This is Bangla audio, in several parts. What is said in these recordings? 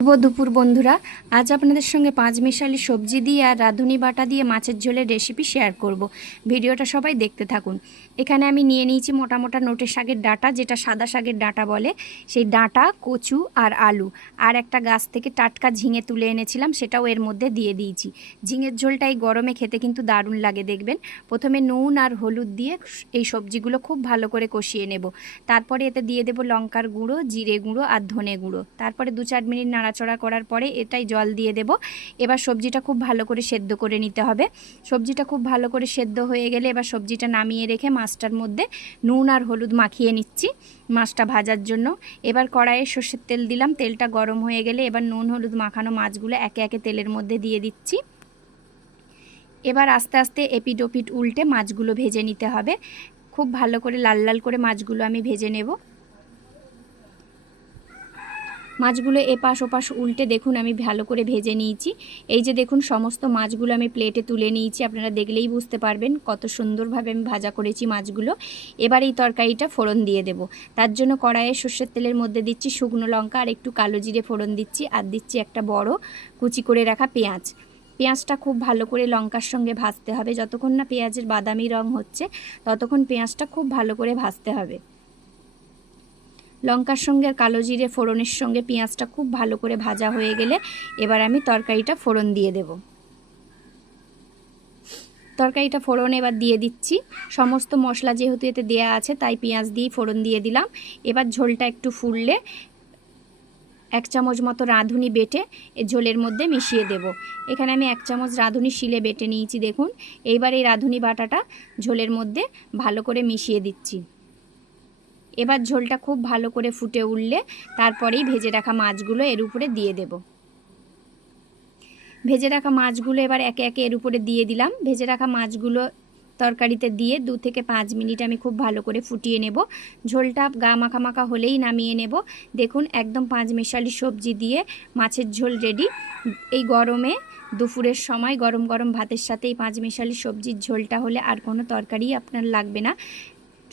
শুভ দুপুর বন্ধুরা, আজ আপনাদের সঙ্গে পাঁচমিশালি সবজি দিয়ে আর রাঁধুনি বাটা দিয়ে মাছের ঝোলের রেসিপি শেয়ার করব। ভিডিওটা সবাই দেখতে থাকুন। এখানে আমি নিয়ে নিয়েছি মোটা মোটা নোটে শাকের ডাঁটা, যেটা সাদা শাকের ডাঁটা বলে, সেই ডাঁটা, কচু আর আলু, আর একটা গাছ থেকে টাটকা ঝিঙে তুলে এনেছিলাম, সেটাও এর মধ্যে দিয়ে দিয়েছি। ঝিঙের ঝোলটা এই গরমে খেতে কিন্তু দারুণ লাগে দেখবেন। প্রথমে নুন আর হলুদ দিয়ে এই সবজিগুলো খুব ভালো করে কষিয়ে নেব। তারপরে এতে দিয়ে দেব লঙ্কার গুঁড়ো, জিরে গুঁড়ো আর ধনে গুঁড়ো। তারপরে 2-4 মিনিট নাড়াচড়া করার পরে এটাই জল দিয়ে দেব। এবার সবজিটা খুব ভালো করে সেদ্ধ করে নিতে হবে। সবজিটা খুব ভালো করে সেদ্ধ হয়ে গেলে এবার সবজিটা নামিয়ে রেখে মাছটার মধ্যে নুন আর হলুদ মাখিয়ে নিচ্ছি মাছটা ভাজার জন্য। এবার কড়াইয়ে সর্ষের তেল দিলাম, তেলটা গরম হয়ে গেলে এবার নুন হলুদ মাখানো মাছগুলো একে একে তেলের মধ্যে দিয়ে দিচ্ছি। এবার আস্তে আস্তে এপিট ওপিট উল্টে মাছগুলো ভেজে নিতে হবে। খুব ভালো করে লাল লাল করে মাছগুলো আমি ভেজে নেব। মাছগুলো এপাশ ওপাশ উল্টে দেখুন আমি ভালো করে ভেজে নিয়েছি। এই যে দেখুন সমস্ত মাছগুলো আমি প্লেটে তুলে নিয়েছি, আপনারা দেখলেই বুঝতে পারবেন কত সুন্দরভাবে আমি ভাজা করেছি মাছগুলো। এবার এই তরকারিটা ফোড়ন দিয়ে দেব। তার জন্য কড়াইয়ে সর্ষের তেলের মধ্যে দিচ্ছি শুকনো লঙ্কা আর একটু কালো জিরে ফোড়ন দিচ্ছি, আর দিচ্ছি একটা বড় কুচি করে রাখা পেঁয়াজ। পেঁয়াজটা খুব ভালো করে লঙ্কার সঙ্গে ভাজতে হবে। যতক্ষণ না পেঁয়াজের বাদামি রং হচ্ছে ততক্ষণ পেঁয়াজটা খুব ভালো করে ভাজতে হবে। লঙ্কার সঙ্গে আর কালো জিরে ফোড়নের সঙ্গে পেঁয়াজটা খুব ভালো করে ভাজা হয়ে গেলে এবার আমি তরকারিটা ফোড়ন দিয়ে দেব। তরকারিটা ফোড়ন এবার দিয়ে দিচ্ছি। সমস্ত মশলা যেহেতু এতে দেয়া আছে তাই পেঁয়াজ দিয়েই ফোড়ন দিয়ে দিলাম। এবার ঝোলটা একটু ফুললে 1 চামচ মতো রাঁধুনি বেটে ঝোলের মধ্যে মিশিয়ে দেব। এখানে আমি 1 চামচ রাঁধুনি শিলে বেটে নিয়েছি দেখুন। এইবার এই রাঁধুনি বাটাটা ঝোলের মধ্যে ভালো করে মিশিয়ে দিচ্ছি। এবার ঝোলটা খুব ভালো করে ফুটে উঠলে তারপরেই ভেজে রাখা মাছগুলো এর উপরে দিয়ে দেব। ভেজে রাখা মাছগুলো এবার একে একে এর উপরে দিয়ে দিলাম। ভেজে রাখা মাছগুলো তরকারিতে দিয়ে 2 থেকে 5 মিনিট আমি খুব ভালো করে ফুটিয়ে নেব। ঝোলটা গা মাখা মাখা হলেই নামিয়ে নেব। দেখুন একদম পাঁচমিশালি সবজি দিয়ে মাছের ঝোল রেডি। এই গরমে দুপুরের সময় গরম গরম ভাতের সাথে এই পাঁচমিশালি সবজির ঝোলটা হলে আর কোনো তরকারি আপনার লাগবে না।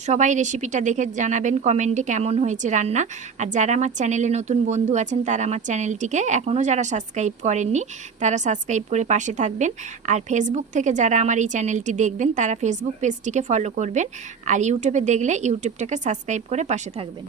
সবাই রেসিপিটা দেখে জানাবেন কমেন্টে কেমন হয়েছে রান্না। আর যারা আমার চ্যানেলে নতুন বন্ধু আছেন তারা আমার চ্যানেলটিকে এখনও যারা সাবস্ক্রাইব করেননি তারা সাবস্ক্রাইব করে পাশে থাকবেন। আর ফেসবুক থেকে যারা আমার এই চ্যানেলটি দেখবেন তারা ফেসবুক পেজটিকে ফলো করবেন। আর ইউটিউবে দেখলে ইউটিউবটাকে সাবস্ক্রাইব করে পাশে থাকবেন।